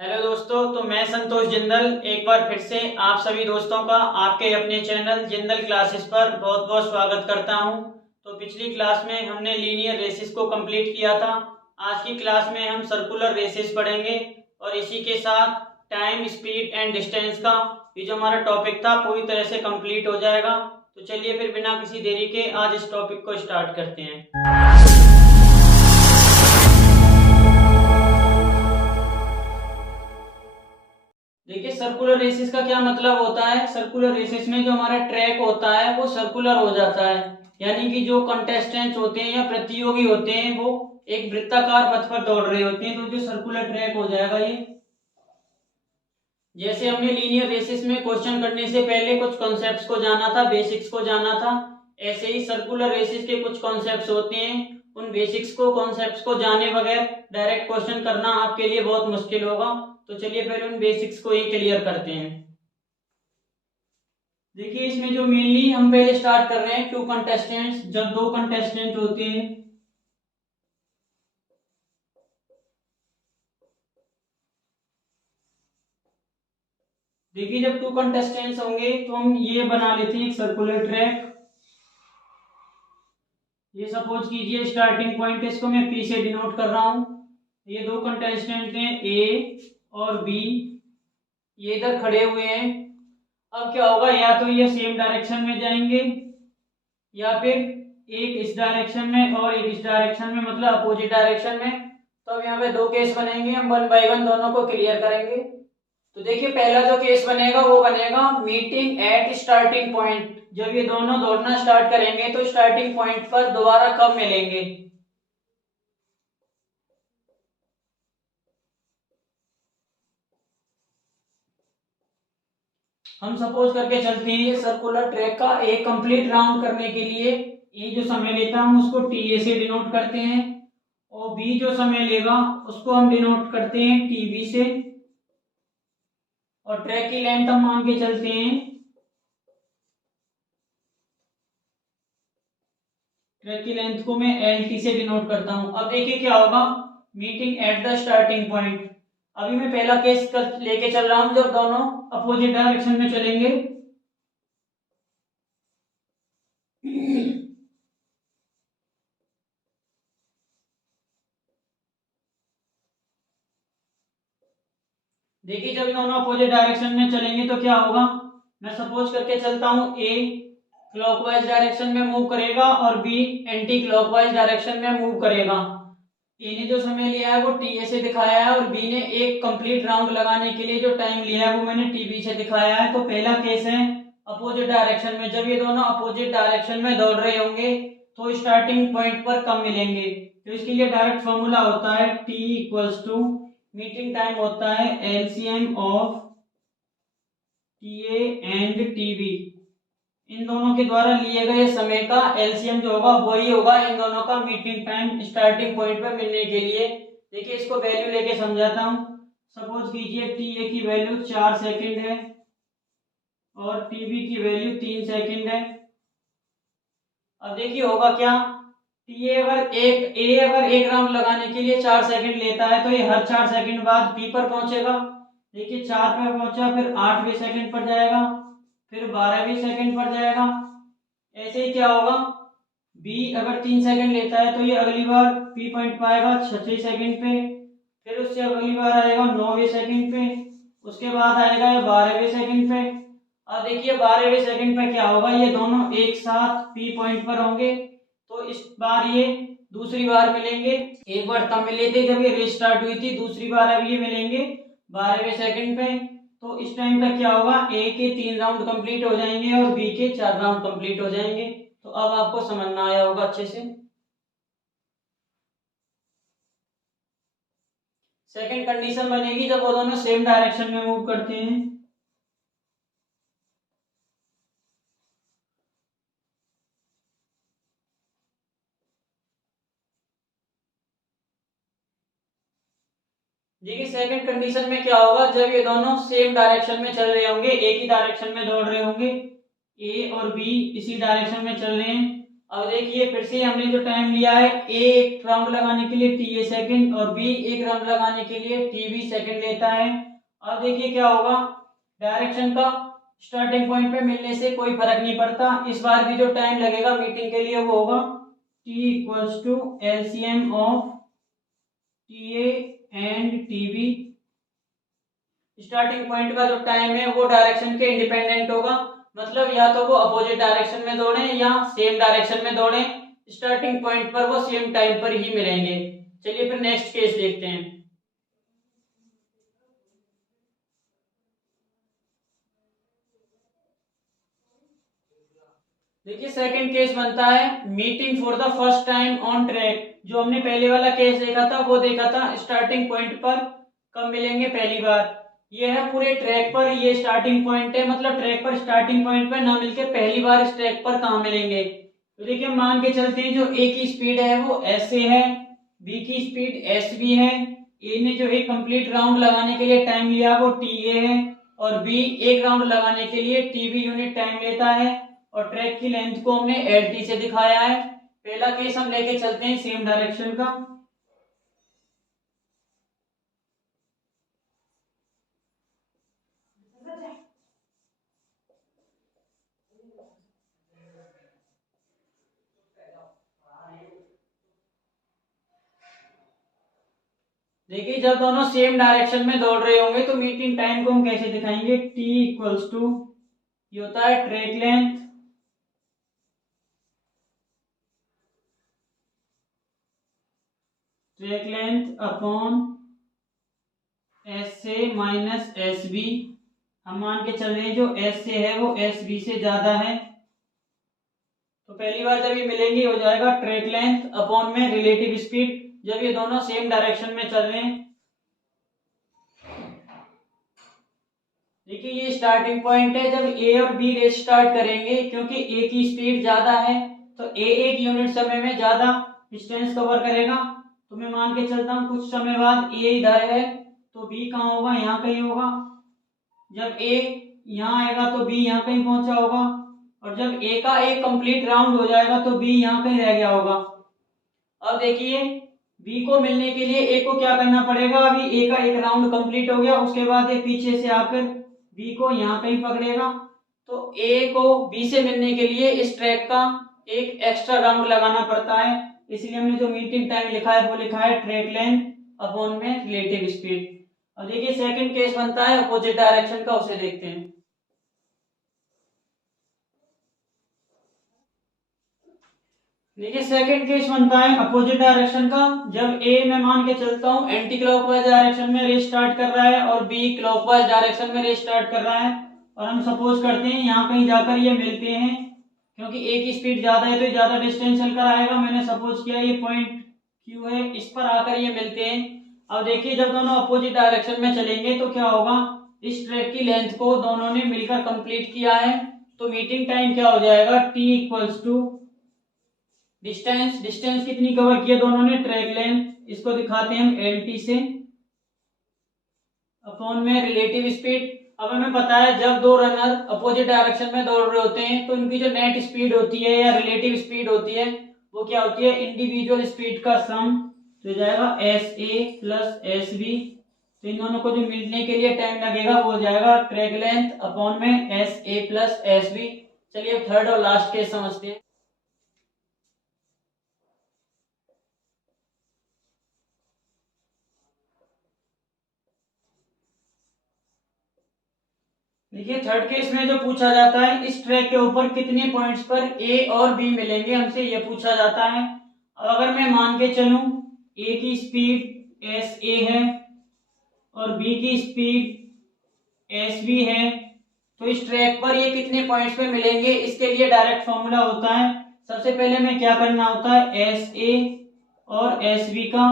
Hello दोस्तों, तो मैं संतोष जिंदल एक बार फिर से आप सभी दोस्तों का आपके अपने चैनल जिंदल क्लासेस पर बहुत बहुत स्वागत करता हूं। तो पिछली क्लास में हमने लीनियर रेसिस को कंप्लीट किया था। आज की क्लास में हम सर्कुलर रेसिस पढ़ेंगे और इसी के साथ टाइम, स्पीड एंड डिस्टेंस का ये जो हमारा टॉपिक था पूरी तरह से कंप्लीट हो जाएगा। तो चलिए फिर बिना किसी देरी के आज इस टॉपिक को स्टार्ट करते हैं। देखिए, सर्कुलर रेसिस का क्या मतलब होता है। सर्कुलर रेसिस में जो हमारा ट्रैक होता है वो सर्कुलर हो जाता है, यानी कि जो कंटेस्टेंट्स होते हैं या प्रतियोगी होते हैं वो एक वृत्ताकार पथ पर दौड़ रहे होते हैं, तो जो सर्कुलर ट्रैक हो जाएगा ये। जैसे हमने लीनियर रेसिस में क्वेश्चन करने से पहले कुछ कॉन्सेप्ट्स को जाना था, बेसिक्स को जाना था, ऐसे ही सर्कुलर रेसिस के कुछ कॉन्सेप्ट्स होते हैं। उन बेसिक्स को, कॉन्सेप्ट्स को जाने बगैर डायरेक्ट क्वेश्चन करना आपके लिए बहुत मुश्किल होगा। तो चलिए पहले उन बेसिक्स को ही क्लियर करते हैं। देखिए, इसमें जो मेनली हम पहले स्टार्ट कर रहे हैं टू कंटेस्टेंट्स। जब दो कंटेस्टेंट होते हैं, देखिए जब टू कंटेस्टेंट्स होंगे तो हम ये बना लेते हैं एक सर्कुलर ट्रैक। ये सपोज कीजिए स्टार्टिंग पॉइंट, इसको मैं पी से डिनोट कर रहा हूं। ये दो कंटेस्टेंट हैं ए और बी, ये इधर खड़े हुए हैं। अब क्या होगा, या तो ये सेम डायरेक्शन में जाएंगे या फिर एक इस डायरेक्शन में और एक इस डायरेक्शन में, मतलब अपोजिट डायरेक्शन में। तो अब यहाँ पे दो केस बनेंगे, हम वन बाय वन दोनों को क्लियर करेंगे। तो देखिए पहला जो केस बनेगा वो बनेगा मीटिंग एट स्टार्टिंग पॉइंट। जब ये दोनों दौड़ना स्टार्ट करेंगे तो स्टार्टिंग पॉइंट पर दोबारा कब मिलेंगे। हम सपोज करके चलते हैं ये सर्कुलर ट्रैक का एक कंप्लीट राउंड करने के लिए ये जो समय लेता है हम उसको टी ए से डिनोट करते हैं, और बी जो समय लेगा उसको हम डिनोट करते हैं टी बी से। और ट्रैक की लेंथ हम मान के चलते हैं, ट्रैक की लेंथ को मैं एल टी से डिनोट करता हूं। अब देखिए क्या होगा, meeting at the starting point. अभी मैं पहला केस लेके चल रहा हूं जब दोनों अपोजिट डायरेक्शन में चलेंगे। देखिए जब दोनों अपोजिट डायरेक्शन में चलेंगे तो क्या होगा, मैं सपोज करके चलता हूं ए क्लॉकवाइज डायरेक्शन में मूव करेगा और बी एंटी क्लॉकवाइज डायरेक्शन में मूव करेगा। ए ने जो समय लिया है वो टी ए से दिखाया है और बी ने एक कंप्लीट राउंड लगाने के लिए जो टाइम लिया है वो मैंने टी बी से दिखाया है। तो पहला केस है अपोजिट डायरेक्शन में, जब ये दोनों अपोजिट डायरेक्शन में दौड़ रहे होंगे तो स्टार्टिंग पॉइंट पर कब मिलेंगे। तो इसके लिए डायरेक्ट फॉर्मूला होता है T equals to, meeting time होता है LCM of T A and T B. इन दोनों के द्वारा लिए गए समय का एलसीएम जो होगा वही होगा इन दोनों का मीटिंग टाइम स्टार्टिंग पॉइंट पर मिलने के लिए। देखिए इसको वैल्यू लेके समझाता हूँ। सपोज कीजिए टी ए की वैल्यू 4 सेकंड है और टी बी की वैल्यू 3 सेकंड है। अब देखिए होगा क्या, टी ए अगर एक राउंड लगाने के लिए 4 सेकंड लेता है तो ये हर 4 सेकंड बाद बी पर पहुंचेगा। देखिए 4 पर पहुंचा, फिर 8वें सेकंड पर जाएगा, फिर 12वें सेकंड पर जाएगा। ऐसे ही क्या होगा, बी अगर 3 सेकंड लेता है तो ये अगली बार पी पॉइंट पाएगा 6वें सेकंड पे, फिर उससे अगली बार आएगा 9वें सेकंड पे, उसके बाद आएगा ये 12वें सेकंड पे। अब देखिए 12वें सेकंड पे क्या होगा, ये दोनों एक साथ पी पॉइंट पर होंगे तो इस बार ये दूसरी बार मिलेंगे। एक बार तब मिले थे जब ये रेस स्टार्ट हुई थी, दूसरी बार अब ये मिलेंगे 12वें सेकंड पे। तो इस टाइम तक क्या होगा, ए के 3 राउंड कंप्लीट हो जाएंगे और बी के 4 राउंड कंप्लीट हो जाएंगे। तो अब आपको समझ में आया होगा अच्छे से। सेकंड कंडीशन बनेगी जब वो दोनों सेम डायरेक्शन में मूव करते हैं। देखिए सेकंड कंडीशन में क्या होगा, जब ये दोनों सेम डायरेक्शन में चल रहे होंगे, एक ही डायरेक्शन में दौड़ रहे होंगे, ए और बी इसी डायरेक्शन में चल रहे हैं। अब देखिए फिर से हमने जो टाइम लिया है, ए एक राउंड लगाने के लिए टी ए सेकेंड और बी एक राउंड लगाने के लिए टी बी सेकेंड लेता है। अब देखिए क्या होगा, डायरेक्शन का स्टार्टिंग पॉइंट पे मिलने से कोई फर्क नहीं पड़ता। इस बार भी जो टाइम लगेगा मीटिंग के लिए वो होगा T equals to LCM of T A and T B. Starting point का जो टाइम है वो डायरेक्शन के इंडिपेंडेंट होगा, मतलब या तो वो अपोजिट डायरेक्शन में दौड़े या सेम डायरेक्शन में दौड़े, स्टार्टिंग पॉइंट पर वो सेम टाइम पर ही मिलेंगे। चलिए फिर नेक्स्ट केस देखते हैं। देखिए सेकंड केस बनता है meeting for the first time on track. जो हमने पहले वाला केस देखा था वो देखा था स्टार्टिंग पॉइंट पर कब मिलेंगे, पहली बार। ये है पूरे ट्रैक पर, ये स्टार्टिंग पॉइंट है, मतलब ट्रैक पर स्टार्टिंग पॉइंट पर ना मिलके पहली बार इस ट्रैक पर कहाँ मिलेंगे। तो देखिए मान के चलते हैं जो ए की स्पीड है वो एस ए है, बी की स्पीड एस बी है, ए ने जो एक कंप्लीट राउंड लगाने के लिए टाइम लिया वो टी ए है, और बी एक राउंड लगाने के लिए टी बी यूनिट टाइम लेता है, और ट्रैक की लेंथ को हमने एल टी से दिखाया है। पहला केस हम लेके चलते हैं सेम डायरेक्शन का। देखिए जब दोनों सेम डायरेक्शन में दौड़ रहे होंगे तो मीटिंग टाइम को हम कैसे दिखाएंगे, t इक्वल्स टू ये होता है track length upon S A minus S B. हम मान के चल रहे हैं जो एस ए है वो एस बी से ज्यादा है, तो पहली बार जब ये मिलेंगे हो जाएगा ट्रैक लेंथ अपॉन में रिलेटिव स्पीड, जब ये दोनों सेम डायरेक्शन में चल रहे हैं। देखिए ये स्टार्टिंग पॉइंट है, जब ए और बी रेस स्टार्ट करेंगे क्योंकि ए की स्पीड ज्यादा है तो ए एक यूनिट समय में ज्यादा डिस्टेंस कवर करेगा। तो मैं मान के चलता हूँ कुछ समय बाद ए इधर है तो बी कहाँ होगा, यहाँ कहीं होगा। जब ए यहाँ आएगा तो बी यहाँ कहीं पहुंचा होगा, और जब ए का एक कंप्लीट राउंड हो जाएगा तो बी यहाँ कहीं रह गया होगा। अब देखिए बी को मिलने के लिए ए को क्या करना पड़ेगा, अभी ए का एक राउंड कंप्लीट हो गया, उसके बाद ये पीछे से आकर बी को यहाँ कहीं पकड़ेगा। तो ए को बी से मिलने के लिए इस ट्रैक का एक एक्स्ट्रा राउंड लगाना पड़ता है, इसलिए हमने जो मीटिंग टाइम लिखा है वो लिखा है ट्रैक लेंथ अपॉन में रिलेटिव स्पीड। अब देखिए सेकंड केस बनता है अपोजिट डायरेक्शन का, उसे देखते हैं। देखिए सेकंड केस बनता है अपोजिट डायरेक्शन का। जब ए मैं मान के चलता हूँ एंटी क्लॉकवाइज डायरेक्शन में रेस स्टार्ट कर रहा है और बी क्लॉकवाइज डायरेक्शन में रेस स्टार्ट कर रहा है, और हम सपोज करते हैं यहाँ कहीं जाकर ये मिलते हैं, क्योंकि ए की स्पीड ज्यादा है तो ज्यादा डिस्टेंस चल कर आएगा। मैंने सपोज किया ये पॉइंट क्यू है, इस पर आकर ये मिलते हैं। अब देखिए जब दोनों अपोजिट डायरेक्शन में चलेंगे तो क्या होगा, इस ट्रैक की लेंथ को दोनों ने मिलकर कंप्लीट किया है, तो मीटिंग टाइम क्या हो जाएगा, टी इक्वल्स टू डिस्टेंस कितनी कवर की है दोनों ने, ट्रैक लेंथ, इसको दिखाते हैं हम एल टी से, अपॉन में रिलेटिव स्पीड। अब हमें पता है जब दो रनर अपोजिट डायरेक्शन में दौड़ रहे होते हैं तो इनकी जो नेट स्पीड होती है या रिलेटिव स्पीड होती है वो क्या होती है, इंडिविजुअल स्पीड का सम। तो जाएगा S A plus S B, तो इन दोनों को जो मिलने के लिए टाइम लगेगा वो हो जाएगा ट्रैक लेंथ अपॉन में S A plus S B. चलिए थर्ड और लास्ट केस समझते हैं। देखिए थर्ड केस में जो पूछा जाता है इस ट्रैक के ऊपर कितने पॉइंट्स पर ए और बी मिलेंगे, हमसे ये पूछा जाता है। अगर मैं मान के चलूं ए की स्पीड एस ए है और बी की स्पीड एस बी है, तो इस ट्रैक पर ये कितने पॉइंट्स पे मिलेंगे, इसके लिए डायरेक्ट फॉर्मूला होता है। सबसे पहले में क्या करना होता है, एस ए और एस बी का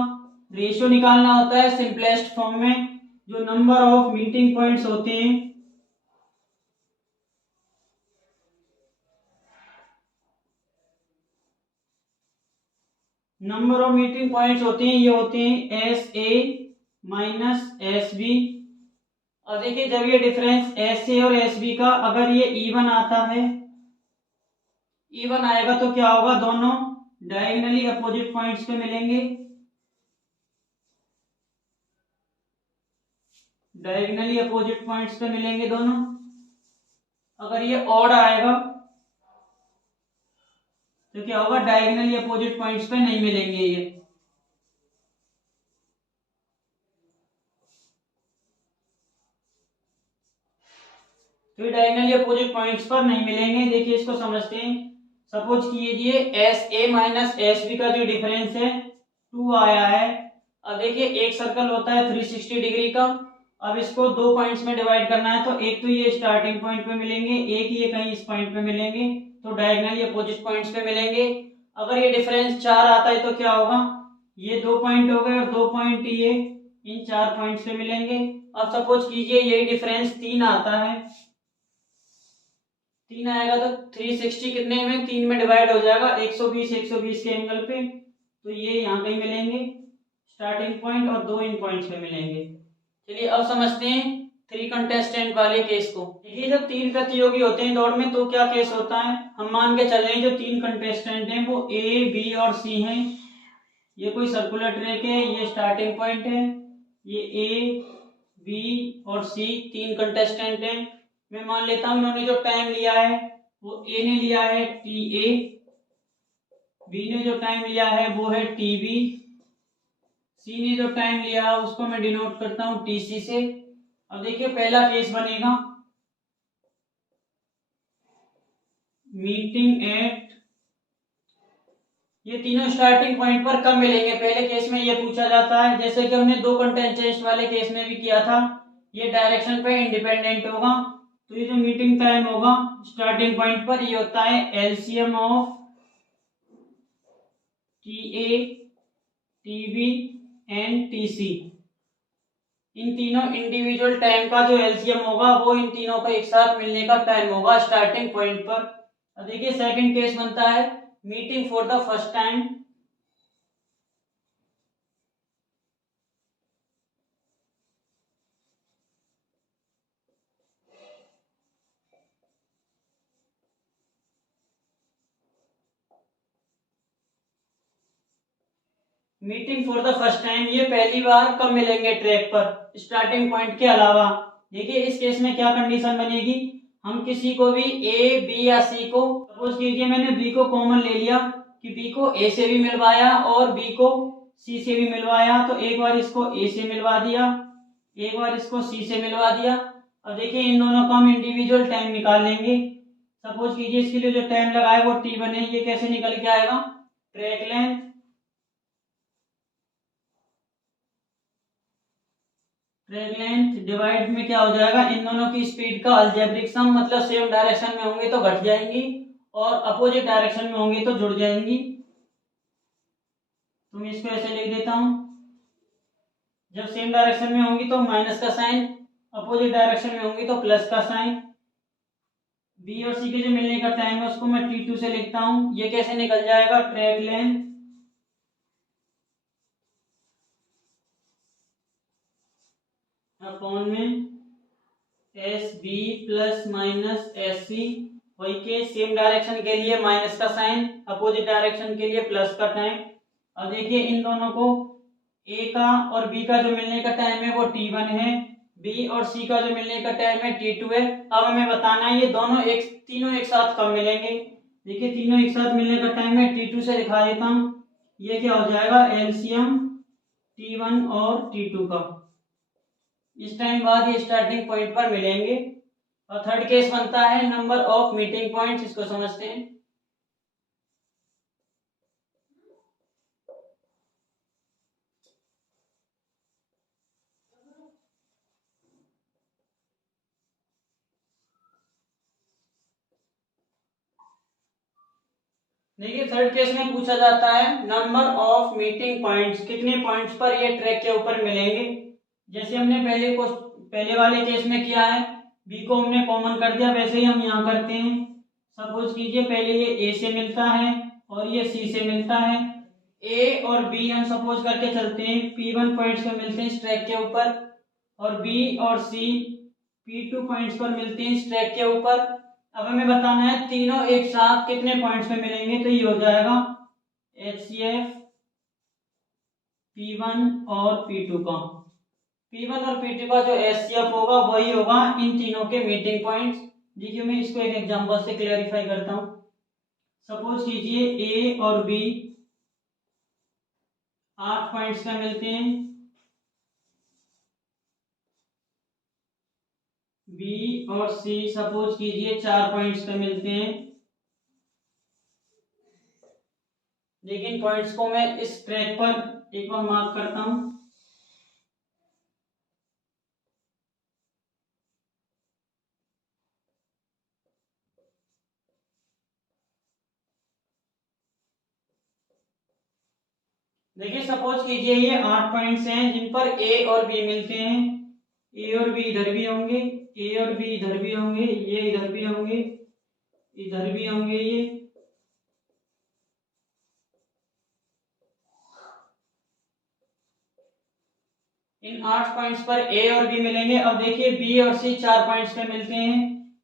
रेशियो निकालना होता है सिंपलेस्ट फॉर्म में। जो नंबर ऑफ मीटिंग पॉइंट्स होते हैं नंबर ऑफ मीटिंग पॉइंट्स होते हैं ये होते हैं S A minus S B. और देखिए जब ये डिफरेंस एस ए और एस बी का अगर ये इवन आता है इवन आएगा तो क्या होगा, दोनों डायगोनली अपोजिट पॉइंट्स पे मिलेंगे, डायगोनली अपोजिट पॉइंट्स पे मिलेंगे दोनों। अगर ये ऑड आएगा तो क्या होगा, डायगोनली अपोजिट पॉइंट्स पे नहीं मिलेंगे ये। तो ये डायगोनली अपोजिट पॉइंट्स पर नहीं मिलेंगे। देखिए इसको समझते हैं। सपोज कीजिए S A minus S B का जो डिफरेंस है 2 आया है। अब देखिए एक सर्कल होता है 360 डिग्री का। अब इसको दो पॉइंट्स में डिवाइड करना है, तो एक तो ये स्टार्टिंग पॉइंट पे मिलेंगे, एक ये कहीं इस पॉइंट पे मिलेंगे, तो डायगोनली अपोजिट पॉइंट्स पे मिलेंगे। अगर ये डिफरेंस 4 आता है तो क्या होगा, ये 2 पॉइंट हो गए और 2 पॉइंट ये इन 4 पॉइंट्स पे मिलेंगे। अब सपोज कीजिए ये डिफरेंस 3 आता है, 3 आएगा तो 360 कितने में, 3 में डिवाइड हो जाएगा, 120 120 के एंगल पे, तो ये यहाँ कहीं मिलेंगे स्टार्टिंग पॉइंट और 2 इन पॉइंट्स पे मिलेंगे। चलिए अब समझते हैं 3 कंटेस्टेंट वाले केस को। देखिए जब 3 प्रतियोगी होते हैं दौड़ में तो क्या केस होता है, हम मान के चल रहे हैं जो 3 कंटेस्टेंट हैं वो ए बी और सी हैं। ये कोई सर्कुलर ट्रैक है, ये स्टार्टिंग पॉइंट है, ये ए बी और सी 3 कंटेस्टेंट हैं। मैं मान लेता हूं इन्होंने जो टाइम लिया है वो ए ने लिया है टी ए, बी ने जो टाइम लिया है वो है टी बी, सी ने जो टाइम लिया है उसको मैं डिनोट करता हूं टी सी से। अब देखिए पहला केस बनेगा मीटिंग एट, ये तीनों स्टार्टिंग पॉइंट पर कब मिलेंगे, पहले केस में ये पूछा जाता है। जैसे कि हमने 2 कंटेस्टेंट वाले केस में भी किया था, ये डायरेक्शन पे इंडिपेंडेंट होगा। तो ये जो मीटिंग टाइम होगा स्टार्टिंग पॉइंट पर, ये होता है LCM of T A T B and T C. इन तीनों इंडिविजुअल टाइम का जो एलसीएम होगा वो इन तीनों का एक साथ मिलने का टाइम होगा स्टार्टिंग पॉइंट पर। अब देखिए सेकंड केस बनता है meeting for the first time. Meeting for the first time, ये पहली बार कब मिलेंगे ट्रैक पर, स्टार्टिंग पॉइंट के अलावा। देखिए इस केस में क्या कंडीशन बनेगी, हम किसी को भी ए बी या सी को, सपोज कीजिए मैंने बी को कॉमन ले लिया कि बी को ए से भी मिलवाया और बी को सी से भी मिलवाया, तो एक बार इसको ए से मिलवा दिया, एक बार इसको सी से मिलवा दिया। अब देखिए इन दोनों का हम इंडिविजुअल टाइम निकाल लेंगे। सपोज कीजिए इसके लिए जो टाइम लगा है वो टी बने, ये कैसे निकल के आएगा, track length track length divide में क्या हो जाएगा, इन दोनों की स्पीड का अलजेब्रिक सम, मतलब सेम डायरेक्शन में होंगे तो घट जाएंगी और अपोजिट डायरेक्शन में होंगे तो जुड़ जाएंगी। तो मैं इसको ऐसे लिख देता हूं, जब सेम डायरेक्शन में होंगी तो माइनस का साइन, अपोजिट डायरेक्शन में होंगी तो प्लस का साइन। बी और सी के जो मिलने का टाइम है उसको मैं T2 से लिखता हूं, ये कैसे निकल जाएगा, ट्रैक लेंथ अपॉन में S B plus minus S C. वही के सेम डायरेक्शन के लिए माइनस का साइन, अपोजिट डायरेक्शन के लिए प्लस का टाइम। अब देखिए इन दोनों को ए का और बी का जो मिलने का टाइम है वो T1 है, बी और सी का जो मिलने का टाइम है T2 है। अब हमें बताना है ये दोनों तीनों एक साथ कब मिलेंगे। देखिए तीनों एक साथ मिलने का टाइम है T2 से दिखा देता हूँ, ये क्या हो जाएगा एलसीएम T1 और T2 का। इस टाइम बाद ये स्टार्टिंग पॉइंट पर मिलेंगे। और थर्ड केस बनता है नंबर ऑफ मीटिंग पॉइंट्स, इसको समझते हैं। देखिए थर्ड केस में पूछा जाता है नंबर ऑफ मीटिंग पॉइंट्स, कितने पॉइंट्स पर ये ट्रैक के ऊपर मिलेंगे। जैसे हमने पहले वाले केस में किया है, बी को हमने कॉमन कर दिया, वैसे ही हम यहाँ करते हैं। सपोज कीजिए पहले ये ए से मिलता है और ये सी से मिलता है। ए और बी हम सपोज करके चलते हैं P1 पॉइंट्स पर मिलते हैं इस ट्रैक के ऊपर, और बी और सी P2 पॉइंट्स पर मिलते हैं इस ट्रैक के ऊपर। अब हमें बताना है तीनों एक साथ कितने पॉइंट्स पे मिलेंगे, तो ये हो जाएगा HCF P1 और P2 का। P1 और P2 का जो HCF होगा वही होगा इन तीनों के मीटिंग पॉइंट्स। देखिए मैं इसको एक एग्जांपल से क्लैरिफाई करता हूँ। सपोज कीजिए A और B 8 पॉइंट्स का मिलते हैं, B और C सपोज कीजिए 4 पॉइंट्स पे मिलते हैं। लेकिन पॉइंट्स को मैं इस ट्रैक पर एक बार मार्क करता हूं। देखिए सपोज कीजिए ये 8 पॉइंट्स हैं जिन पर A और B मिलते हैं। A और B इधर भी होंगे, A और B इधर भी होंगे, ये इधर भी होंगे, इधर भी होंगे ये। इन 8 पॉइंट्स पर A और B मिलेंगे। अब देखिए B और C 4 पॉइंट्स पे मिलते हैं।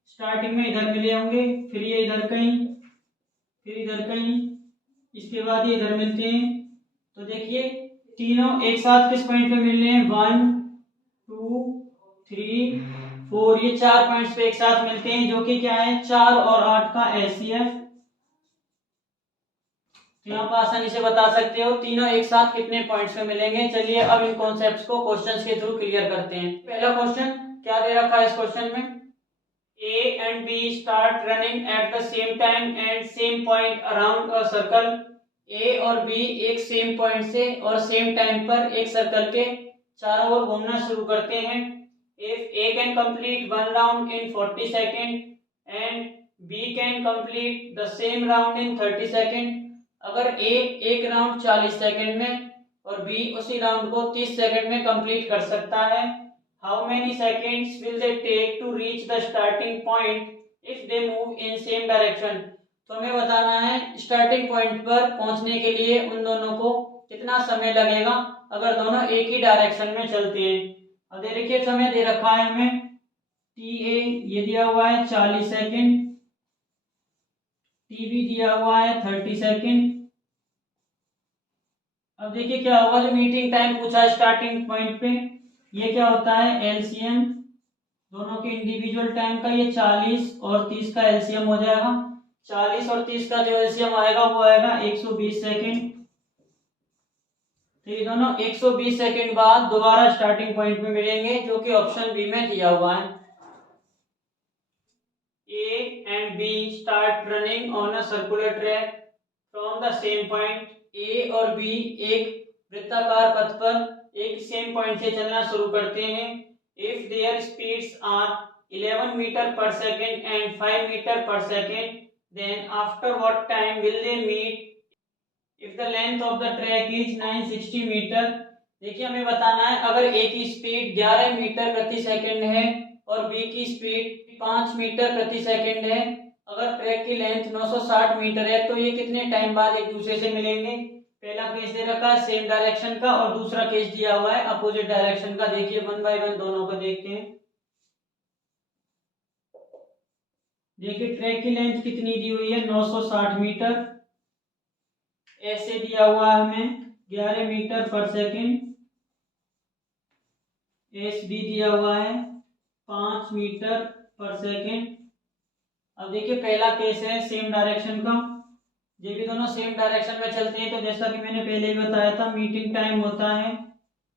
स्टार्टिंग में इधर मिले होंगे, फिर ये इधर कहीं, फिर इधर कहीं, इसके बाद ये इधर मिलते हैं। तो देखिए तीनों एक साथ किस पॉइंट पे मिल रहे हैं, 1 2 3 4, ये 4 पॉइंट्स पे एक साथ मिलते हैं जो कि क्या है 4 और 8 का HCF। तो यहाँ पर आसानी से बता सकते हो तीनों एक साथ कितने पॉइंट्स में मिलेंगे। चलिए अब इन कॉन्सेप्ट्स को क्वेश्चंस के थ्रू क्लियर करते हैं। पहला क्वेश्चन क्या दे रखा है इस क्वेश्चन में, A and B start running at the same time and same point around a circle। A और B एक सेम पॉइंट से और सेम टाइम पर एक सर्कल के चारों ओर घूमना शुरू करते हैं। If A can complete one round in 40 seconds and B can complete the same round in 30 seconds। अगर A एक राउंड 40 सेकंड में और B उसी राउंड को 30 सेकंड में कंप्लीट कर सकता है, how many seconds will they take to reach the starting point if they move in same direction। तो हमें बताना है स्टार्टिंग पॉइंट पर पहुंचने के लिए उन दोनों को कितना समय लगेगा अगर दोनों एक ही डायरेक्शन में चलते हैं। अब देखिए समय दे रखा है हमें TA ये दिया हुआ है 40 सेकंड, TB दिया हुआ है 30 सेकंड। अब देखिए क्या होगा, जो मीटिंग टाइम पूछा है स्टार्टिंग पॉइंट पे, ये क्या होता है LCM दोनों के इंडिविजुअल टाइम का, ये 40 और 30 का LCM हो जाएगा। 40 और 30 का जो LCM आएगा वो आएगा 120 सेकंड। तो ये दोनों 120 सेकंड बाद दोबारा स्टार्टिंग पॉइंट पे मिलेंगे जो कि ऑप्शन बी में दिया हुआ है। A and B start running on a circular track from the same point। A और B एक वृत्ताकार पथ पर एक सेम पॉइंट से चलना शुरू करते हैं। If their speeds are 11 meter per second and 5 meter per second, then after what time will they meet if the length of the track is 960 metre. देखिए हमें बताना है अगर A की स्पीड 11 मीटर प्रति सेकंड है और B की स्पीड 5 मीटर प्रति सेकंड है, अगर ट्रैक की लेंथ 960 मीटर है तो ये कितने टाइम बाद एक दूसरे से मिलेंगे। पहला केस दे रखा है सेम डायरेक्शन का और दूसरा केस दिया हुआ है अपोजिट डायरेक्शन का। देखिए वन बाय वन दोनों को देखते हैं। देखिए ट्रैक की लेंथ कितनी दी हुई है 960 मीटर, ऐसे दिया हुआ है हमें 11 मीटर पर सेकंड, एस डी दिया हुआ है 5 मीटर पर सेकंड। अब देखिए पहला केस है सेम डायरेक्शन का, ये भी दोनों सेम डायरेक्शन में चलते हैं। तो जैसा कि मैंने पहले ही बताया था मीटिंग टाइम होता है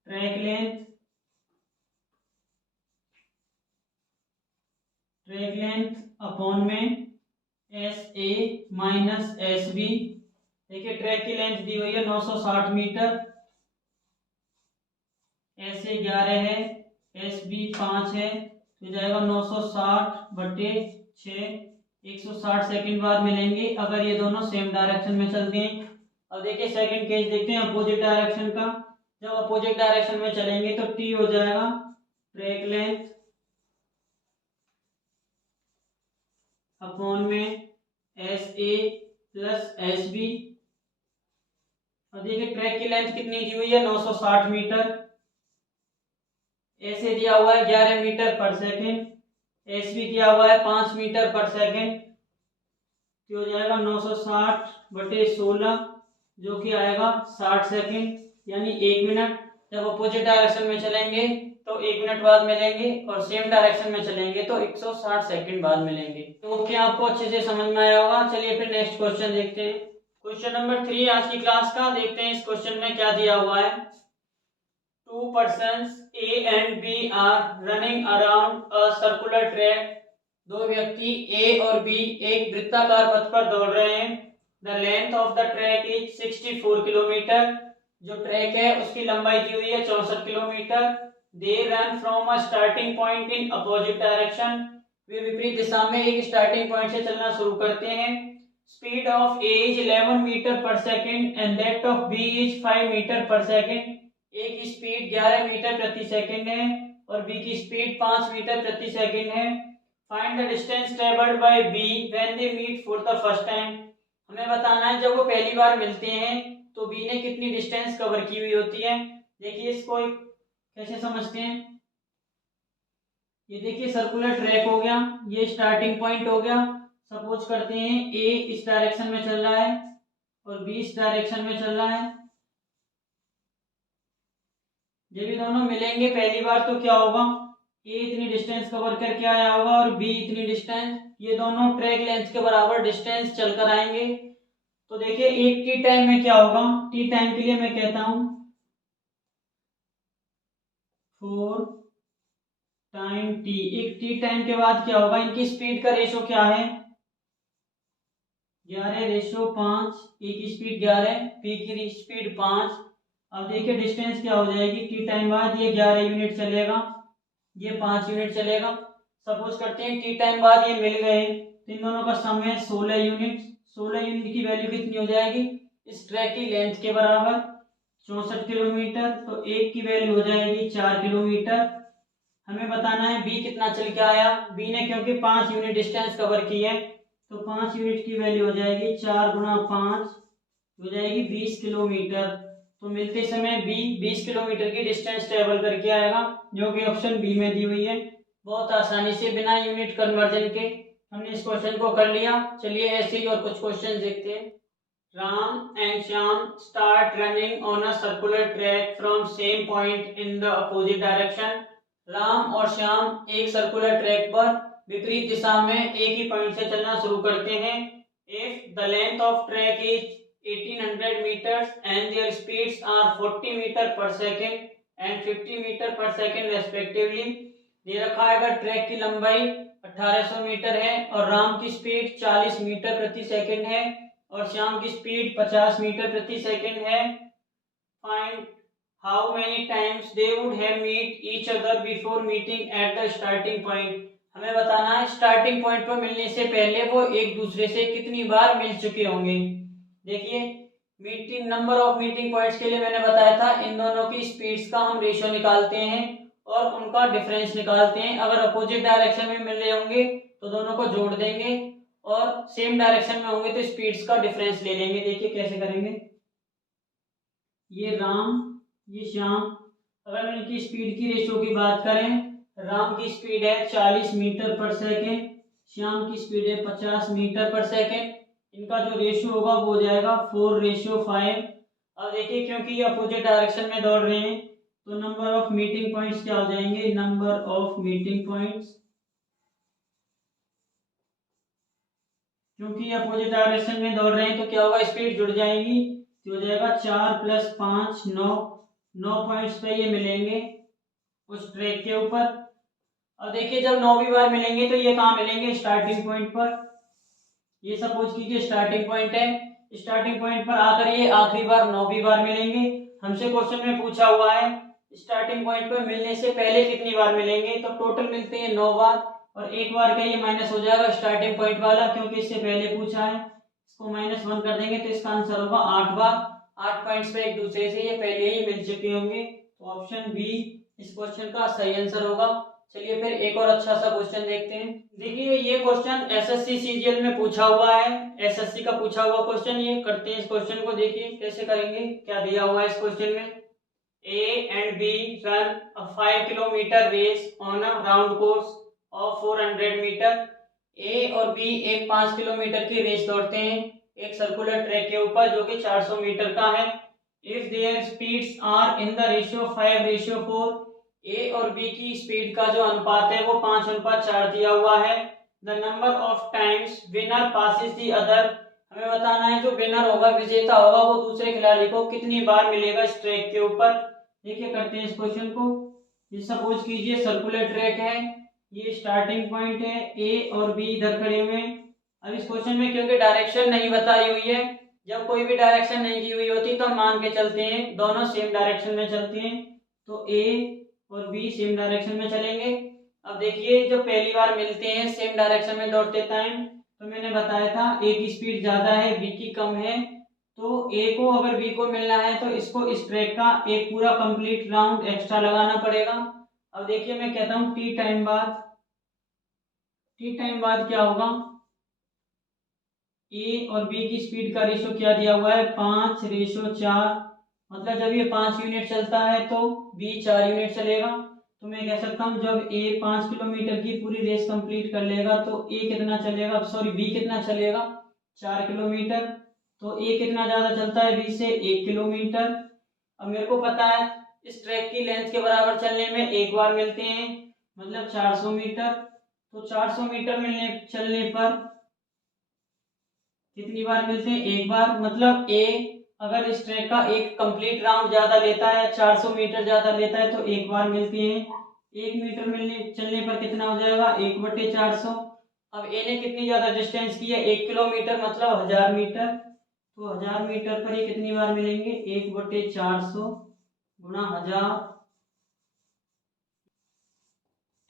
ट्रैक लेंथ अपॉन में S A minus S B. देखिए ट्रैक की लेंथ दी हुई है 960 मीटर, एस ए 11 है, एस बी 5 है, तो जाएगा 960 बटे 6। 160 सेकंड बाद मिलेंगे अगर ये दोनों सेम डायरेक्शन में चलते हैं। अब देखिए सेकंड केस देखते हैं अपोजिट डायरेक्शन का। जब अपोजिट डायरेक्शन में चलेंगे तो टी हो जाएगा ट्रैक लेंथ अपॉन में S A plus S B. अब देखिए ट्रैक की लेंथ कितनी दी हुई है 960 मीटर, ऐसे दिया हुआ है 11 मीटर पर सेकंड, एस भी दिया हुआ है 5 मीटर पर सेकेंड, तो हो जाएगा 960/16 जो कि आएगा 60 सेकेंड यानी 1 मिनट। जब अपोजिट डायरेक्शन में चलेंगे तो 1 मिनट बाद मिलेंगे और सेम डायरेक्शन में चलेंगे तो 160 सेकेंड बाद मिलेंगे। तो क्या आपको अच्छे से समझ में आया होगा। चलिए फिर नेक्स्ट क्वेश्चन देखते हैं। क्वेश्चन नंबर 3 आज की क्लास का। देखते हैं इस क्वेश्चन में क्या दिया हुआ है। 2 persons A and B are running around a circular track। दो व्यक्ति A और B एक वृत्ताकार पथ पर दौड़ रहे हैं। The length of the track is 64 kilometre. जो ट्रैक है उसकी लंबाई दी हुई है 64 kilometre. They run from a starting point in opposite direction। वे विपरीत दिशा में एक स्टार्टिंग पॉइंट से चलना शुरू करते हैं। Speed of A is 11 metre per second and that of B is 5 metre per second. A की स्पीड 11 मीटर प्रति सेकंड है और बी की स्पीड 5 मीटर प्रति सेकंड है। Find the distance travelled by B when they meet for the first time. हमें बताना है जब वो पहली बार मिलते हैं तो बी ने कितनी डिस्टेंस कवर की हुई होती है। देखिए इसको कैसे समझते हैं। ये देखिए सर्कुलर ट्रैक हो गया, ये स्टार्टिंग पॉइंट हो गया। सपोज करते हैं ए इस डायरेक्शन में चल रहा है और बी इस डायरेक्शन में चल रहा है। जब ये दोनों मिलेंगे पहली बार तो क्या होगा, ए इतनी डिस्टेंस कवर करके आया होगा और बी इतनी डिस्टेंस। ये दोनों ट्रैक लेंथ के बराबर डिस्टेंस चलकर आएंगे। तो देखिए एक टी टाइम में क्या होगा। टी टाइम के लिए मैं कहता हूं 4 टाइम टी। एक टी टाइम के बाद क्या होगा, इनकी स्पीड का रेशो क्या है 11:5। ए की स्पीड 11, बी की स्पीड 5। अब देखिए डिस्टेंस क्या हो जाएगी, टी टाइम बाद ये 11 यूनिट चलेगा, ये 5 यूनिट चलेगा। सपोज करते हैं टी टाइम बाद ये मिल गए तो इन दोनों का सम है 16 यूनिट। 16 यूनिट की वैल्यू कितनी हो जाएगी, इस ट्रैक की लेंथ के बराबर 64 किलोमीटर। तो एक की वैल्यू हो जाएगी 4 किलोमीटर। हमें बताना है बी कितना चल के आया। बी ने क्योंकि 5 यूनिट डिस्टेंस कवर की है तो 5 यूनिट की वैल्यू हो जाएगी 4 गुणा 5 हो जाएगी 20 किलोमीटर। तो मिलते समय बी 20 किलोमीटर की डिस्टेंस ट्रेवल करके आएगा जो कि ऑप्शन बी में दी हुई है। बहुत आसानी से बिना यूनिट कन्वर्जन के हमने इस क्वेश्चन को कर लिया। चलिए ऐसे ही और कुछ क्वेश्चन देखते हैं। Ram and Shyam start running on a circular track from same point in the opposite direction. Ram और श्याम एक सर्कुलर ट्रैक पर विपरीत दिशा में एक ही पॉइंट से चलना शुरू करते हैं। If the length of track is 1800 meters and their speeds are 40 meter per second and 50 meter per second respectively। दे रखा है अगर ट्रैक की लंबाई 1800 मीटर है और राम की स्पीड 40 मीटर प्रति सेकंड है और श्याम की स्पीड 50 मीटर प्रति सेकंड है। Find how many times they would have meet each other before meeting at the starting point. हमें बताना है स्टार्टिंग पॉइंट पर मिलने से पहले वो एक दूसरे से कितनी बार मिल चुके होंगे। देखिए meeting number of meeting points के लिए मैंने बताया था इन दोनों की स्पीड्स का हम रेशियो निकालते हैं और उनका डिफरेंस निकालते हैं। अगर अपोजिट डायरेक्शन में मिल रहे होंगे तो दोनों को जोड़ देंगे और सेम डायरेक्शन में होंगे तो स्पीड्स का डिफरेंस ले लेंगे। देखिए कैसे करेंगे। ये राम ये श्याम, अगर इनकी स्पीड की रेशियो की बात करें, राम की स्पीड है 40 मीटर पर सेकेंड, श्याम की स्पीड है 50 मीटर पर सेकेंड। इनका जो रेशियो होगा वो हो जाएगा 4:5। अब देखिए क्योंकि ये अपोजिट डायरेक्शन में दौड़ रहे हैं तो नंबर ऑफ मीटिंग पॉइंट्स क्या हो जाएंगे, नंबर ऑफ मीटिंग पॉइंट्स, क्योंकि अपोजिट डायरेक्शन में दौड़ रहे हैं तो क्या होगा स्पीड जुड़ जाएगी तो हो जाएगा 4 + 5 9 पॉइंट्स पे ये मिलेंगे उस ट्रैक के ऊपर। अब देखिए जब 9वीं बार मिलेंगे तो ये कहाँ मिलेंगे, स्टार्टिंग पॉइंट पर। ये सपोज कीजिए स्टार्टिंग पॉइंट है, स्टार्टिंग पॉइंट पर आकर ये आखिरी बार 9वीं बार मिलेंगे। हमसे क्वेश्चन में पूछा हुआ है स्टार्टिंग पॉइंट पर मिलने से पहले कितनी बार मिलेंगे, तो टोटल मिलते हैं 9 बार और एक बार का ये माइनस हो जाएगा स्टार्टिंग पॉइंट वाला क्योंकि इससे पहले पूछा है। इसको -1 कर देंगे तो इसका आंसर होगा 8 बार। 8 पॉइंट्स पे एक दूसरे से ये पहले ही मिल चुके होंगे। तो ऑप्शन बी इस क्वेश्चन का सही आंसर होगा। चलिए फिर एक और अच्छा सा क्वेश्चन देखते हैं। देखिए ये क्वेश्चन एसएससी सीजीएल में पूछा हुआ है, एसएससी का पूछा हुआ क्वेश्चन। ये करते हैं इस क्वेश्चन को, देखिए कैसे करेंगे। क्या दिया हुआ है इस क्वेश्चन में, A and B run a 5 kilometer race on a round course। Of 400 metre. A और बी एक 5 किलोमीटर की रेस दौड़ते हैं एक सर्कुलर ट्रैक के ऊपर जो कि 400 मीटर का है। If their speeds are in the ratio 5:4, A और बी की स्पीड का जो अनुपात है वो 5:4 दिया हुआ है। The number of times winner passes the other, हमें बताना है जो विनर होगा, विजेता होगा, वो दूसरे खिलाड़ी को कितनी बार मिलेगा इस ट्रैक के ऊपर। देखिए करते हैं इस क्वेश्चन को। ये सपोज कीजिए सर्कुलर ट्रैक है, ये स्टार्टिंग पॉइंट है, ए और बी इधर खड़े हुए हैं। अब इस क्वेश्चन में क्योंकि डायरेक्शन नहीं बताई हुई है, जब कोई भी डायरेक्शन नहीं दी हुई होती तो हम मान के चलते हैं दोनों सेम डायरेक्शन में चलते हैं, तो ए और बी सेम डायरेक्शन में चलेंगे। अब देखिए जो पहली बार मिलते हैं सेम डायरेक्शन में दौड़ते टाइम, तो मैंने बताया था ए की स्पीड ज़्यादा है बी की कम है, तो ए को अगर बी को मिलना है तो इसको इस ट्रैक का एक पूरा कंप्लीट राउंड एक्स्ट्रा लगाना पड़ेगा। अब देखिए मैं कहता हूँ टी टाइम बाद क्या होगा, ए और बी की स्पीड का रेशो क्या दिया हुआ है 5:4, मतलब जब ये 5 यूनिट चलता है तो बी 4 यूनिट चलेगा। तो मैं कह सकता हूँ जब ए 5 किलोमीटर की पूरी रेस कंप्लीट कर लेगा तो ए कितना चलेगा, सॉरी बी कितना चलेगा 4 किलोमीटर, तो ए कितना ज़्यादा चलता है बी से 1 किलोमीटर। अब मेरे को पता है इस ट्रैक की लेंथ के बराबर चलने में एक बार मिलते हैं मतलब 400 मीटर, तो 400 मीटर चलने पर कितनी बार मिलते हैं, एक बार। मतलब ए अगर इस ट्रैक का एक कंप्लीट राउंड ज्यादा लेता है 400 मीटर ज्यादा लेता है तो एक बार मिलते हैं। 1 मीटर चलने पर कितना हो जाएगा 1/400। अब ए ने कितनी ज्यादा डिस्टेंस की है 1 किलोमीटर मतलब 1000 मीटर, तो 1000 मीटर पर ये कितनी बार मिलेंगे 1/400 गुणा 1000,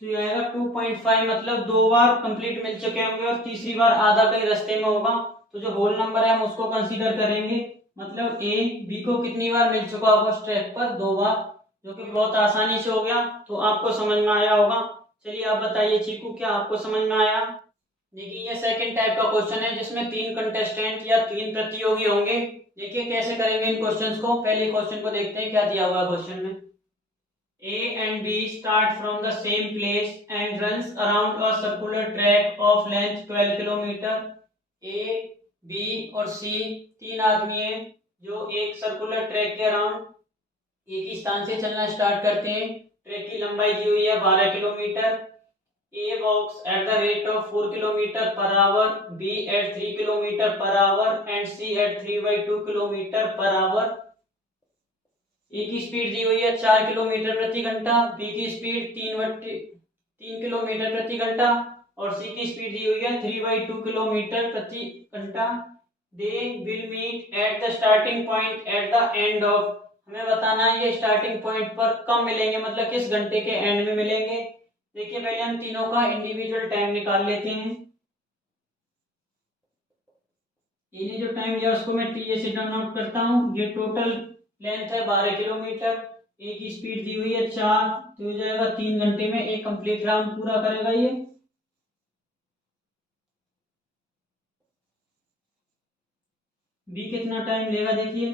तो ये आएगा 2.5, मतलब 2 बार कंप्लीट मिल चुके होंगे और तीसरी बार आधा कहीं रास्ते में होगा, तो जो होल नंबर है हम उसको कंसीडर करेंगे। मतलब ए बी को कितनी बार मिल चुका होगा उस ट्रैक पर 2 बार, जो कि बहुत आसानी से हो गया, तो आपको समझ में आया होगा। चलिए आप बताइए चीकू क्या आपको समझ में आया। देखिए ये सेकंड टाइप का क्वेश्चन है जिसमें 3 कंटेस्टेंट या 3 प्रतियोगी होंगे। देखिए कैसे करेंगे इन क्वेश्चंस को, पहले क्वेश्चन को देखते हैं क्या दिया हुआ है क्वेश्चन में। A and B start from the same place and runs around a circular track of length 12 kilometre. A, B और C 3 आदमी हैं जो एक सर्कुलर ट्रैक के अराउंड एक ही स्थान से चलना स्टार्ट करते हैं। ट्रैक की लंबाई दी हुई है 12 kilometre. A walks at the rate of 4 kilometre per hour, B at 3 kilometre per hour and C at 3/2 kilometre per hour. A की स्पीड दी हुई है 4 किलोमीटर प्रति घंटा, बी की स्पीड 3 किलोमीटर प्रति घंटा और सी की स्पीड दी हुई है 3/2 किलोमीटर प्रति घंटा। They will meet at the starting point at the end of, हमें बताना है ये स्टार्टिंग पॉइंट पर कब मिलेंगे, मतलब किस घंटे के एंड में मिलेंगे। देखिए पहले हम तीनों का इंडिविजुअल टाइम निकाल लेते हैं। इन्हें जो टाइम दिया उसको मैं टी ए से डिनोट करता हूँ। ये टोटल लेंथ है 12 किलोमीटर, ए की स्पीड दी हुई है 4, तो हो जाएगा 3 घंटे में एक कंप्लीट राउंड पूरा करेगा ये। बी कितना टाइम लेगा, देखिए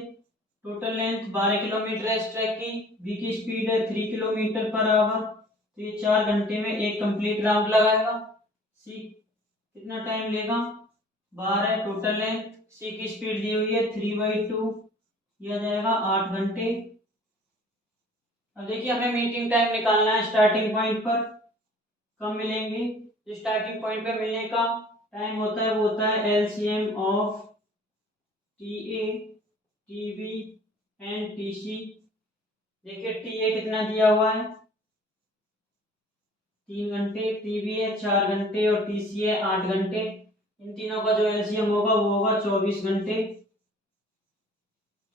टोटल लेंथ 12 किलोमीटर है इस ट्रैक की, बी की स्पीड है 3 किलोमीटर पर आवर, तो ये 4 घंटे में एक कंप्लीट राउंड लगाएगा। सी कितना टाइम लेगा, 12 टोटल लेंथ, सी की स्पीड दी हुई है 3/2, यह जाएगा 8 घंटे। अब देखिए हमें मीटिंग टाइम निकालना है स्टार्टिंग पॉइंट पर कब मिलेंगे। जो स्टार्टिंग पॉइंट पे मिलने का टाइम होता है वो होता है LCM of T A, T B and T C. देखिए टी ए कितना दिया हुआ है 3 घंटे, टी बी है 4 घंटे और टी सी है 8 घंटे। इन तीनों का जो एलसीएम होगा वो होगा 24 घंटे।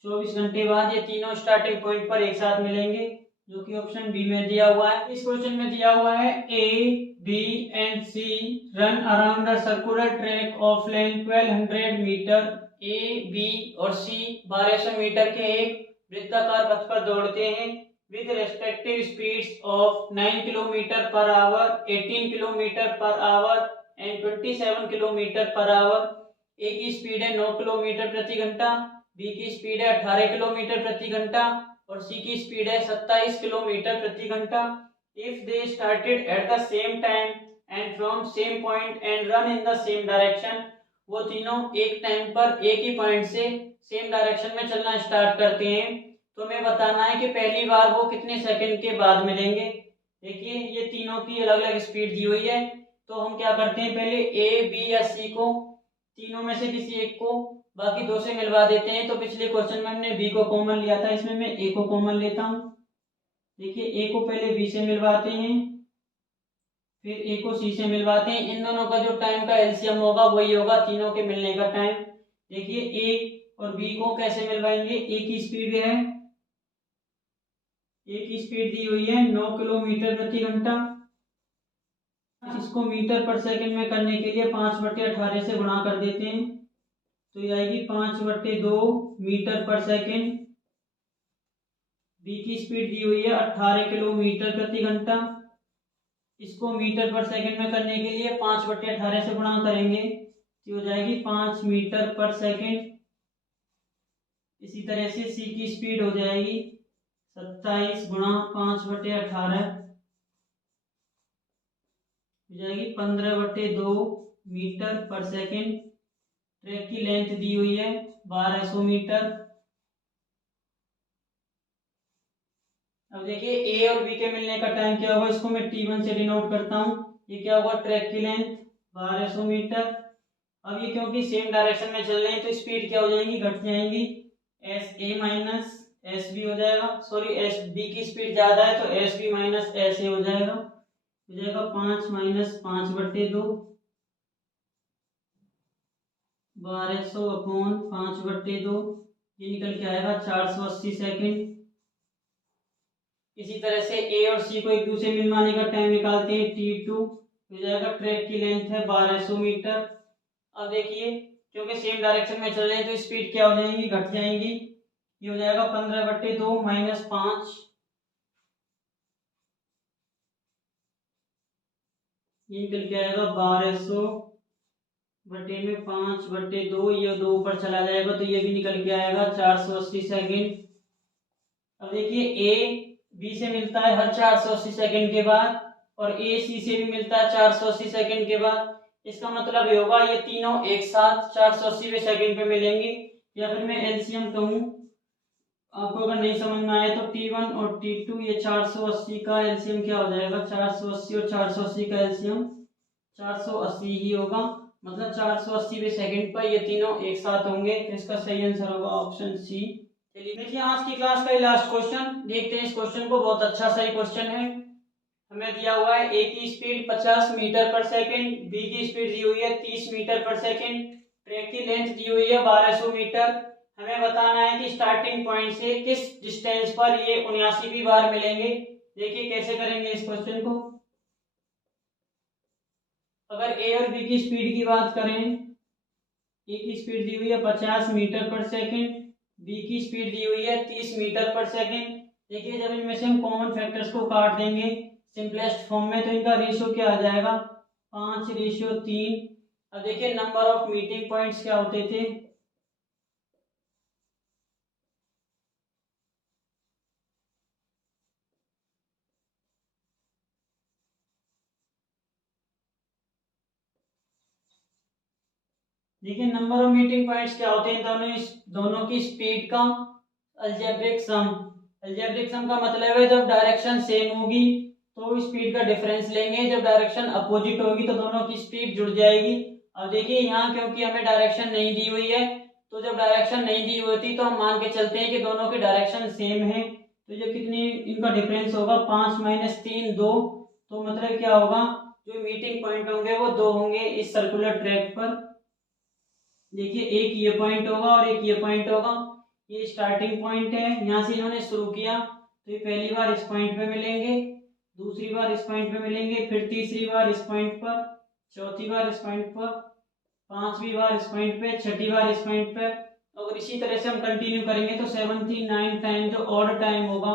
24 घंटे बाद ये तीनों स्टार्टिंग पॉइंट पर एक साथ मिलेंगे, जो कि ऑप्शन बी में दिया हुआ है। इस क्वेश्चन में दिया हुआ है A B and C run around a circular track of length 1200 metre. A B और सी 1200 मीटर के एक वृत्ताकार पथ पर दौड़ते हैं with respective speeds of 9 kilometre per hour, 18 kilometre per hour and 27 kilometre per hour. A की speed है 9 किलोमीटर प्रति घंटा, बी की स्पीड है 18 किलोमीटर प्रति घंटा और सी की स्पीड है 27 किलोमीटर प्रति घंटा। If they started at the same time and from same point and run in the same direction, वो तीनों एक टाइम पर एक ही पॉइंट से सेम डायरेक्शन में चलना स्टार्ट करते हैं। तो हमें बताना है कि पहली बार वो कितने सेकंड के बाद मिलेंगे। देखिए ये तीनों की अलग अलग स्पीड दी हुई है, तो हम क्या करते हैं, पहले ए बी या सी को, तीनों में से किसी एक को बाकी दो से मिलवा देते हैं। तो पिछले क्वेश्चन में हमने बी को कॉमन लिया था, इसमें मैं ए को कॉमन लेता हूँ। देखिए ए को पहले बी से मिलवाते हैं, फिर ए को सी से मिलवाते हैं। इन दोनों का जो टाइम का एलसीएम होगा वही होगा तीनों के मिलने का टाइम। देखिए ए और बी को कैसे मिलवाएंगे, ए की स्पीड है, ए की स्पीड दी हुई है 9 किलोमीटर प्रति घंटा। इसको मीटर पर सेकंड में करने के लिए 5/18 से गुणा कर देते हैं, तो ये आएगी 5/2 मीटर पर सेकंड। बी की स्पीड दी हुई है 18 किलोमीटर प्रति घंटा, इसको मीटर पर सेकंड में करने के लिए 5/18 से गुणा करेंगे, तो हो जाएगी 5 मीटर पर सेकंड। इसी तरह से सी की स्पीड हो जाएगी 27 गुणा 5/18 हो जाएगी 15/2 मीटर पर सेकंड। ट्रैक की लेंथ दी हुई है 1200 मीटर। अब देखिए ए और बी के मिलने का टाइम क्या होगा, इसको मैं t1 से डिनोट करता हूँ। ये क्या होगा, ट्रैक की लेंथ 1200 मीटर। अब ये क्योंकि सेम डायरेक्शन में चल रहे हैं तो स्पीड क्या हो जाएंगी, घट जाएंगी, S A minus S B हो जाएगा। सॉरी एस बी की स्पीड ज्यादा है तो S B minus S A हो जाएगा, 5 माइनस 5/2 1200 अपॉन 5/2, ये निकल के आएगा 480 सेकंड। इसी तरह से ए और सी को एक दूसरे मिलवाने का टाइम निकालते हैं, t2 हो जाएगा, ट्रैक की लेंथ है 1200 मीटर। अब देखिए क्योंकि सेम डायरेक्शन में चल रहे हैं तो स्पीड क्या हो जाएंगी, घट जाएंगी, ये हो जाएगा 15/2 माइनस 5, ये निकल के आएगा 1200 बटे में 5/2, ये 2 ऊपर चला जाएगा तो ये भी निकल के आएगा 480 सेकंड। अब देखिए ए बी से मिलता है हर 480 सेकंड के बाद, और ए सी से भी मिलता है 480 सेकंड के बाद। इसका मतलब ये होगा ये तीनों एक साथ 480वें सेकंड पे मिलेंगे। या फिर मैं एलसीएम कहूँ, आपको अगर नहीं समझ में आए तो t1 और t2, ये 480 का एलसीएम क्या हो जाएगा, 480 और 480 का एलसीएम 480 ही होगा, मतलब 480वें सेकंड पर ये तीनों एक साथ होंगे। तो इसका सही आंसर होगा ऑप्शन सी। चलिए देखिए आज की क्लास का लास्ट क्वेश्चन देखते हैं। इस क्वेश्चन को बहुत अच्छा सही क्वेश्चन है। हमें दिया हुआ है ए की स्पीड 50 मीटर पर सेकंड, बी की स्पीड दी हुई है 30 मीटर पर सेकंड, ट्रैक की लेंथ दी हुई है 1200 मीटर। हमें बताना है कि स्टार्टिंग पॉइंट से किस डिस्टेंस पर ये 79वीं बार मिलेंगे। देखिए कैसे करेंगे इस क्वेश्चन को। अगर ए और बी की स्पीड की बात करें, ए की स्पीड दी हुई है 50 मीटर पर सेकंड, बी की स्पीड दी हुई है 30 मीटर पर सेकंड। देखिए जब इनमें से हम कॉमन फैक्टर्स को काट देंगे सिंपलेस्ट फॉर्म में तो इनका रेशियो क्या आ जाएगा, 5:3। अब देखिए नंबर ऑफ मीटिंग पॉइंट्स क्या होते थे, देखिए नंबर ऑफ मीटिंग पॉइंट्स क्या होते हैं, दोनों की स्पीड का अलजेब्रिक सम। अलजेब्रिक सम का मतलब है जब डायरेक्शन सेम होगी तो स्पीड का डिफरेंस लेंगे, जब डायरेक्शन अपोजिट होगी तो दोनों की स्पीड जुड़ जाएगी। अब देखिए यहाँ क्योंकि हमें डायरेक्शन नहीं दी हुई है, तो जब डायरेक्शन नहीं दी हुई थी तो हम मान के चलते हैं कि दोनों की डायरेक्शन सेम है, तो जो कितनी इनका डिफरेंस होगा 5 - 3 2, तो मतलब क्या होगा, जो मीटिंग पॉइंट होंगे वो 2 होंगे इस सर्कुलर ट्रैक पर। देखिए एक ये पॉइंट होगा और एक ये पॉइंट होगा, ये स्टार्टिंग पॉइंट है, यहाँ से इन्होंने शुरू किया तो ये पहली बार इस पॉइंट पे मिलेंगे, दूसरी बार इस पॉइंट पे मिलेंगे, फिर तीसरी बार इस पॉइंट पर, चौथी बार इस पॉइंट पर, पांचवी बार इस पॉइंट पे, छठी बार इस पॉइंट पर। अगर इसी तरह से हम कंटिन्यू करेंगे तो 79 टाइम जो ऑड टाइम होगा,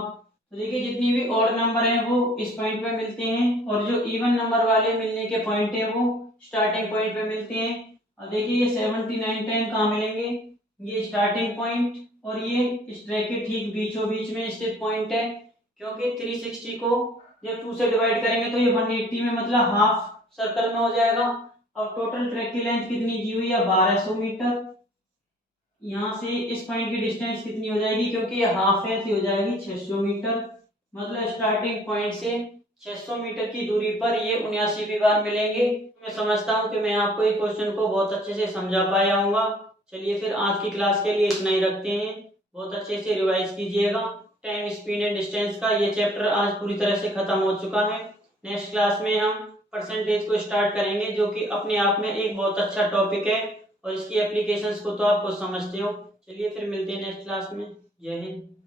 तो देखिए जितनी भी ऑड नंबर हैं वो इस पॉइंट पे मिलते हैं, और जो इवन नंबर वाले मिलने के पॉइंट है वो स्टार्टिंग पॉइंट पे मिलते हैं। अब देखिए ये 79 टाइम कहाँ मिलेंगे, ये स्टार्टिंग पॉइंट और ये इस ट्रैक के ठीक बीचों बीच में स्थित पॉइंट है, क्योंकि 360 को जब 2 से डिवाइड करेंगे तो ये 180 में मतलब हाफ सर्कल में हो जाएगा। अब टोटल ट्रैक की लेंथ कितनी दी हुई है, 1200 मीटर। यहाँ से इस पॉइंट की डिस्टेंस कितनी हो जाएगी, क्योंकि ये हाफ है तो हो जाएगी 600 मीटर। मतलब स्टार्टिंग पॉइंट से 600 मीटर की दूरी पर ये 79 बार मिलेंगे। मैं समझता हूँ कि मैं आपको इस क्वेश्चन को बहुत अच्छे से समझा पाया हूँगा। चलिए फिर आज की क्लास के लिए इतना ही रखते हैं। बहुत अच्छे से रिवाइज कीजिएगा। टाइम, स्पीड एंड डिस्टेंस का ये चैप्टर आज पूरी तरह से खत्म हो चुका है। नेक्स्ट क्लास में हम परसेंटेज को स्टार्ट करेंगे, जो कि अपने आप में एक बहुत अच्छा टॉपिक है और इसकी एप्लीकेशंस को तो आप समझते हो। चलिए फिर मिलते हैं नेक्स्ट क्लास में। जय हिंद।